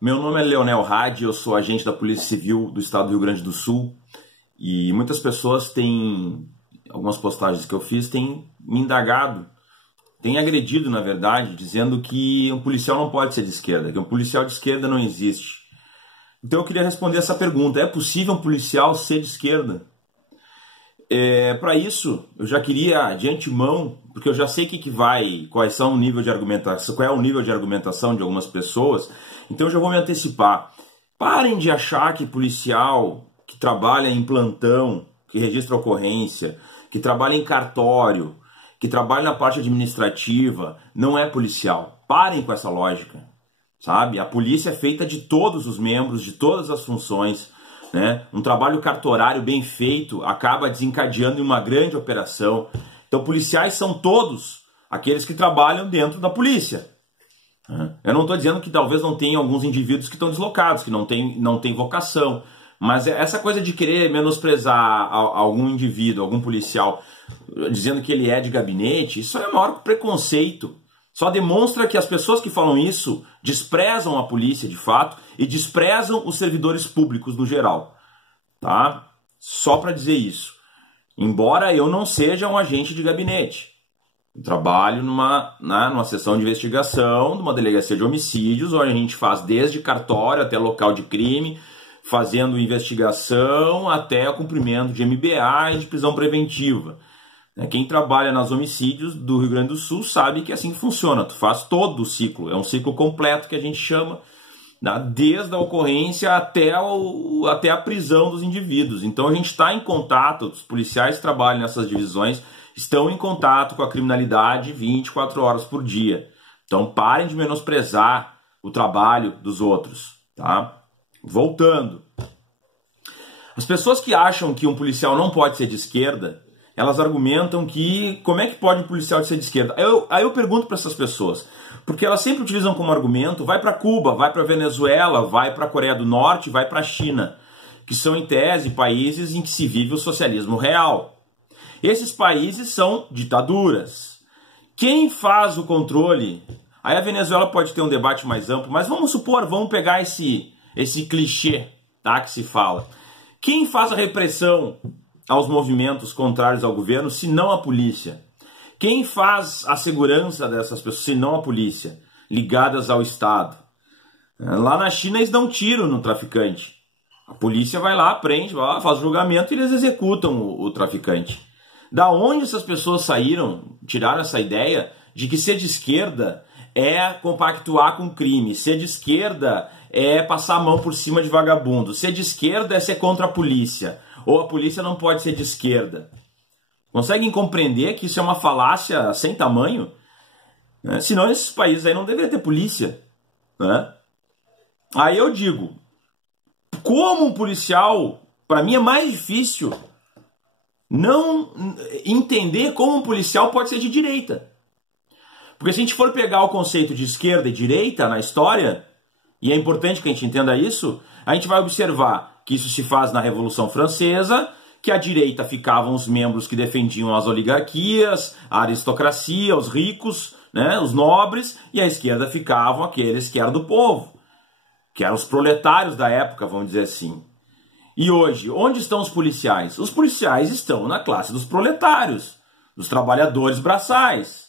Meu nome é Leonel Hadi, eu sou agente da Polícia Civil do Estado do Rio Grande do Sul e muitas pessoas têm, algumas postagens que eu fiz, têm me indagado, têm agredido, na verdade, dizendo que um policial não pode ser de esquerda, que um policial de esquerda não existe. Então eu queria responder essa pergunta: é possível um policial ser de esquerda? Para isso, eu já queria de antemão, porque eu já sei quais são o nível de argumentação, qual é o nível de argumentação de algumas pessoas, então eu já vou me antecipar. Parem de achar que policial que trabalha em plantão, que registra ocorrência, que trabalha em cartório, que trabalha na parte administrativa, não é policial. Parem com essa lógica, sabe? A polícia é feita de todos os membros, de todas as funções, né? Um trabalho cartorário bem feito acaba desencadeando em uma grande operação. Então policiais são todos aqueles que trabalham dentro da polícia. Eu não estou dizendo que talvez não tenha alguns indivíduos que estão deslocados, que não tem vocação, mas essa coisa de querer menosprezar algum indivíduo, algum policial, dizendo que ele é de gabinete, isso é o maior preconceito. Só demonstra que as pessoas que falam isso desprezam a polícia de fato e desprezam os servidores públicos no geral, tá? Só para dizer isso. Embora eu não seja um agente de gabinete, eu trabalho numa seção de investigação de uma delegacia de homicídios, onde a gente faz desde cartório até local de crime, fazendo investigação até o cumprimento de MBA e de prisão preventiva. Quem trabalha nas homicídios do Rio Grande do Sul sabe que é assim que funciona. Tu faz todo o ciclo, é um ciclo completo que a gente chama, desde a ocorrência até a prisão dos indivíduos. Então a gente está em contato, os policiais que trabalham nessas divisões estão em contato com a criminalidade 24 horas por dia. Então parem de menosprezar o trabalho dos outros, tá? Voltando. As pessoas que acham que um policial não pode ser de esquerda, elas argumentam que como é que pode um policial ser de esquerda? Aí eu pergunto para essas pessoas, porque elas sempre utilizam como argumento: vai para Cuba, vai para Venezuela, vai para a Coreia do Norte, vai para a China, que são em tese países em que se vive o socialismo real. Esses países são ditaduras. Quem faz o controle? Aí a Venezuela pode ter um debate mais amplo, mas vamos pegar esse clichê, tá, que se fala. Quem faz a repressão aos movimentos contrários ao governo, se não a polícia? Quem faz a segurança dessas pessoas, se não a polícia, ligadas ao Estado? Lá na China eles dão tiro no traficante. A polícia vai lá, prende, vai lá, faz o julgamento e eles executam o traficante. Da onde essas pessoas tiraram essa ideia de que ser de esquerda é compactuar com crime, ser de esquerda é passar a mão por cima de vagabundo, ser de esquerda é ser contra a polícia, ou a polícia não pode ser de esquerda? Conseguem compreender que isso é uma falácia sem tamanho? Senão nesses países aí não deveria ter polícia, né? Aí eu digo, como um policial, para mim é mais difícil não entender como um policial pode ser de direita. Porque se a gente for pegar o conceito de esquerda e direita na história, e é importante que a gente entenda isso, a gente vai observar que isso se faz na Revolução Francesa, que à direita ficavam os membros que defendiam as oligarquias, a aristocracia, os ricos, né, os nobres, e à esquerda ficavam aqueles que eram do povo, que eram os proletários da época, vamos dizer assim. E hoje, onde estão os policiais? Os policiais estão na classe dos proletários, dos trabalhadores braçais.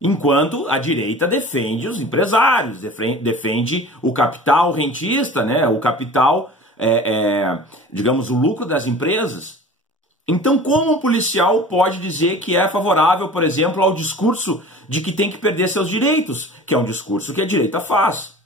Enquanto a direita defende os empresários, defende o capital rentista, né? O capital, digamos, o lucro das empresas. Então, como um policial pode dizer que é favorável, por exemplo, ao discurso de que tem que perder seus direitos, que é um discurso que a direita faz,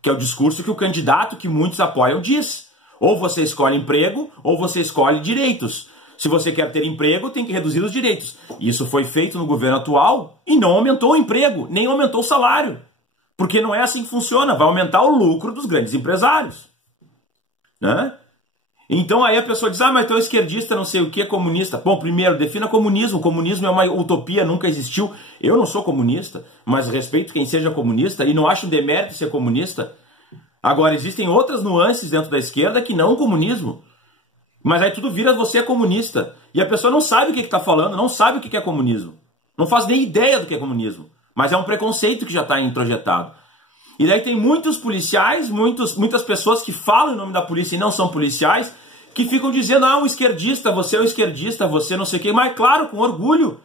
que é o discurso que o candidato que muitos apoiam diz: ou você escolhe emprego, ou você escolhe direitos. Se você quer ter emprego, tem que reduzir os direitos. Isso foi feito no governo atual e não aumentou o emprego, nem aumentou o salário. Porque não é assim que funciona, vai aumentar o lucro dos grandes empresários, né? Então aí a pessoa diz: mas tu é esquerdista, não sei o que, é comunista. Bom, primeiro, defina comunismo. O comunismo é uma utopia, nunca existiu. Eu não sou comunista, mas respeito quem seja comunista e não acho um demérito ser comunista. Agora, existem outras nuances dentro da esquerda que não o comunismo. Mas aí tudo vira você é comunista. E a pessoa não sabe o que está falando, não sabe o que é comunismo. Não faz nem ideia do que é comunismo. Mas é um preconceito que já está introjetado. E daí tem muitos policiais, muitas pessoas que falam em nome da polícia e não são policiais, que ficam dizendo, ah, um esquerdista, você é um esquerdista, você não sei o quê. Mas claro, com orgulho.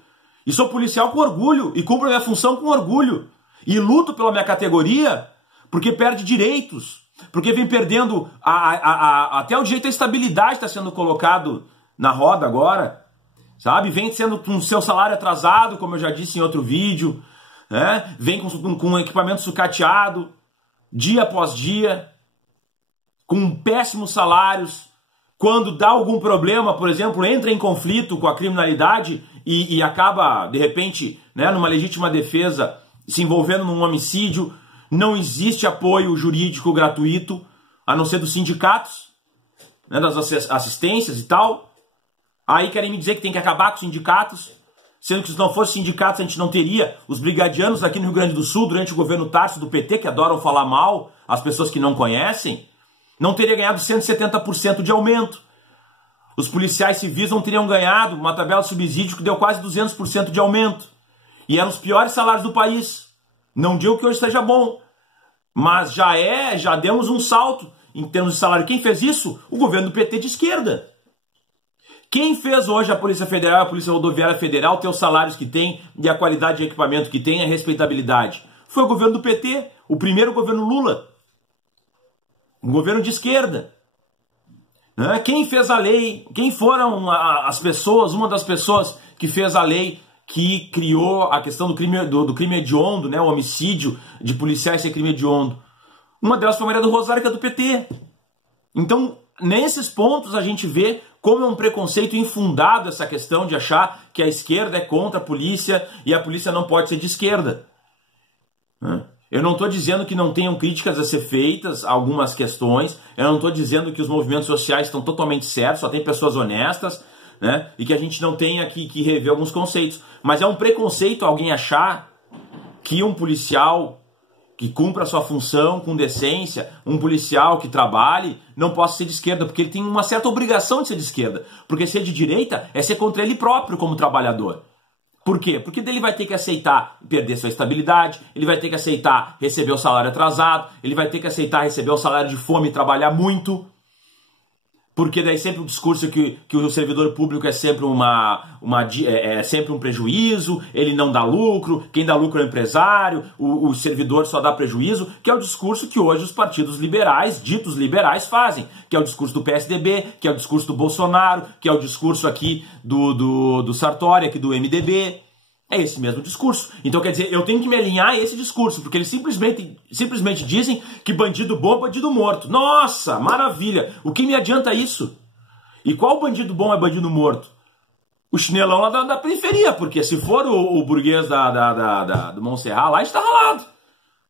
E sou policial com orgulho. E cumpro a minha função com orgulho. E luto pela minha categoria, porque perde direitos. Porque vem perdendo, até o direito à estabilidade está sendo colocado na roda agora. Sabe? Vem sendo com seu salário atrasado, como eu já disse em outro vídeo. Né? Vem com equipamento sucateado, dia após dia, com péssimos salários. Quando dá algum problema, por exemplo, entra em conflito com a criminalidade e acaba, de repente, né, numa legítima defesa, se envolvendo num homicídio, não existe apoio jurídico gratuito, a não ser dos sindicatos, né, das assistências e tal. Aí querem me dizer que tem que acabar com os sindicatos, sendo que se não fosse sindicatos a gente não teria os brigadianos aqui no Rio Grande do Sul, durante o governo Tarso do PT, que adoram falar mal as pessoas que não conhecem, não teria ganhado 170% de aumento. Os policiais civis não teriam ganhado uma tabela de subsídio que deu quase 200% de aumento. E eram os piores salários do país. Não digo que hoje seja bom, mas já demos um salto em termos de salário. Quem fez isso? O governo do PT de esquerda. Quem fez hoje a Polícia Federal e a Polícia Rodoviária Federal ter os salários que tem e a qualidade de equipamento que tem e a respeitabilidade? Foi o governo do PT, o primeiro governo Lula. Um governo de esquerda. Né? Quem fez a lei? Quem foram as pessoas, uma das pessoas que fez a lei que criou a questão do crime hediondo, né? O homicídio de policiais ser crime hediondo? Uma delas foi a Maria do Rosário, que é do PT. Então, nesses pontos a gente vê como é um preconceito infundado essa questão de achar que a esquerda é contra a polícia e a polícia não pode ser de esquerda. Né? Eu não estou dizendo que não tenham críticas a ser feitas a algumas questões, eu não estou dizendo que os movimentos sociais estão totalmente certos, só tem pessoas honestas, né? E que a gente não tenha que rever alguns conceitos. Mas é um preconceito alguém achar que um policial que cumpra a sua função com decência, um policial que trabalhe, não possa ser de esquerda, porque ele tem uma certa obrigação de ser de esquerda. Porque ser de direita é ser contra ele próprio como trabalhador. Por quê? Porque ele vai ter que aceitar perder sua estabilidade, ele vai ter que aceitar receber o salário atrasado, ele vai ter que aceitar receber o salário de fome e trabalhar muito. Porque daí sempre o discurso que o servidor público é sempre sempre um prejuízo, ele não dá lucro, quem dá lucro é o empresário, o servidor só dá prejuízo, que é o discurso que hoje os partidos liberais, ditos liberais, fazem, que é o discurso do PSDB, que é o discurso do Bolsonaro, que é o discurso aqui do Sartori, aqui do MDB. É esse mesmo discurso. Então, quer dizer, eu tenho que me alinhar a esse discurso, porque eles simplesmente dizem que bandido bom é bandido morto. Nossa, maravilha! O que me adianta isso? E qual bandido bom é bandido morto? O chinelão lá da periferia, porque se for o burguês do Montserrat, lá está ralado.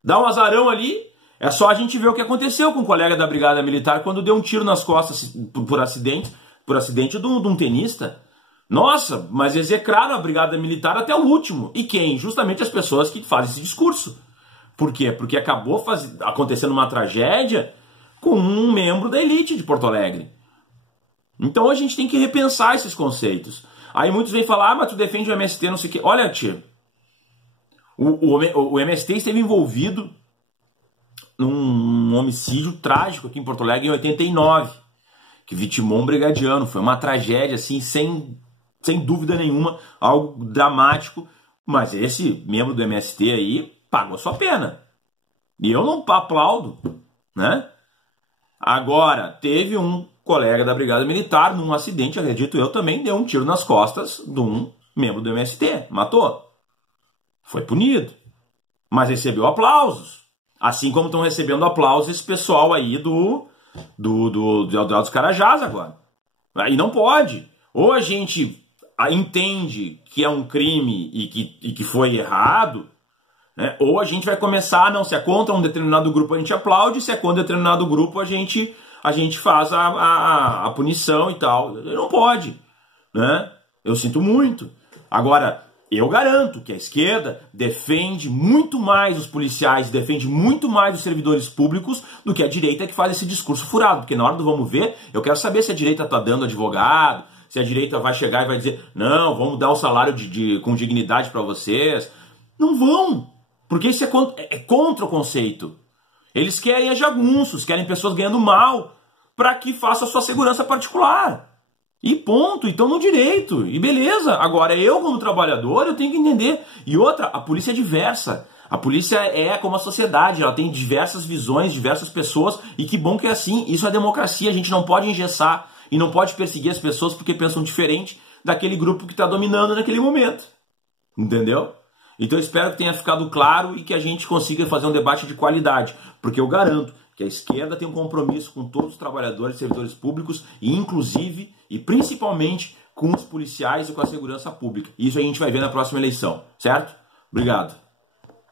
Dá um azarão ali, é só a gente ver o que aconteceu com um colega da Brigada Militar quando deu um tiro nas costas por acidente de um tenista. Nossa, mas execraram a Brigada Militar até o último. E quem? Justamente as pessoas que fazem esse discurso. Por quê? Porque acabou acontecendo uma tragédia com um membro da elite de Porto Alegre. Então a gente tem que repensar esses conceitos. Aí muitos vêm falar, ah, mas tu defende o MST, não sei o quê. Olha, tia, o MST esteve envolvido num homicídio trágico aqui em Porto Alegre em 89, que vitimou um brigadiano. Foi uma tragédia, assim, sem dúvida nenhuma, algo dramático, mas esse membro do MST aí pagou a sua pena. E eu não aplaudo, né? Agora, teve um colega da Brigada Militar, num acidente, acredito eu, também deu um tiro nas costas de um membro do MST, matou. Foi punido, mas recebeu aplausos. Assim como estão recebendo aplausos esse pessoal aí do dos Carajás agora. Aí não pode. Ou a gente entende que é um crime e que foi errado, né? Ou a gente vai começar, não, se é contra um determinado grupo a gente aplaude, se é contra um determinado grupo a gente faz a punição e tal. Não pode, né? Eu sinto muito. Agora, eu garanto que a esquerda defende muito mais os policiais, defende muito mais os servidores públicos do que a direita, que faz esse discurso furado. Porque na hora do vamos ver, eu quero saber se a direita está dando advogado, se a direita vai chegar e vai dizer, não, vamos dar o salário com dignidade para vocês. Não vão, porque isso é contra o conceito. Eles querem jagunços, querem pessoas ganhando mal para que faça a sua segurança particular. E ponto, então no direito, e beleza. Agora eu como trabalhador eu tenho que entender. E outra, a polícia é diversa. A polícia é como a sociedade, ela tem diversas visões, diversas pessoas, e que bom que é assim. Isso é democracia, a gente não pode engessar e não pode perseguir as pessoas porque pensam diferente daquele grupo que está dominando naquele momento. Entendeu? Então eu espero que tenha ficado claro e que a gente consiga fazer um debate de qualidade, porque eu garanto que a esquerda tem um compromisso com todos os trabalhadores e servidores públicos, e inclusive e principalmente com os policiais e com a segurança pública. Isso a gente vai ver na próxima eleição, certo? Obrigado.